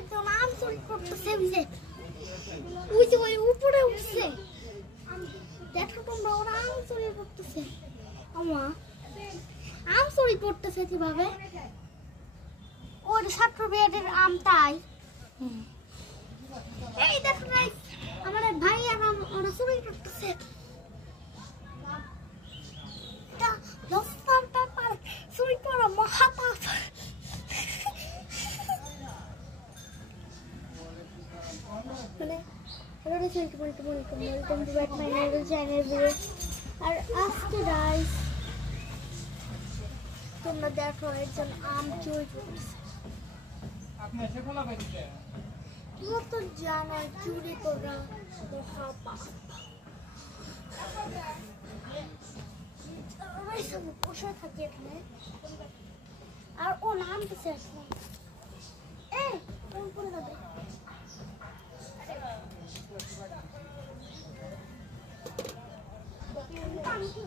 খেতে আম চুরি করতেছে ওই যে ওই উপরে উঠছে দেখো তোমরা ওরা আম চুরি করতেছে আমা আম চুরি করতেছে কিভাবে ওর ছাত্র বিয়াদের আম তাই এই দেখো গাইস আমার ভাই আর আম ওরা চুরি করতেছে এটা লস্তারটা পারে চুরি করা মহাপাপ Welcome to my channel video. আর আজকে গাইস তোমরা দেখো একজন আম চুরি করছে আপনি এসে খোলা পাইছে তোমরা তো জানো চুরি করা মহাপাপ ওই সব বসে থাকে এখানে আর ও নাম দিছে আসলে এই কোন কোন যাবে পানি কি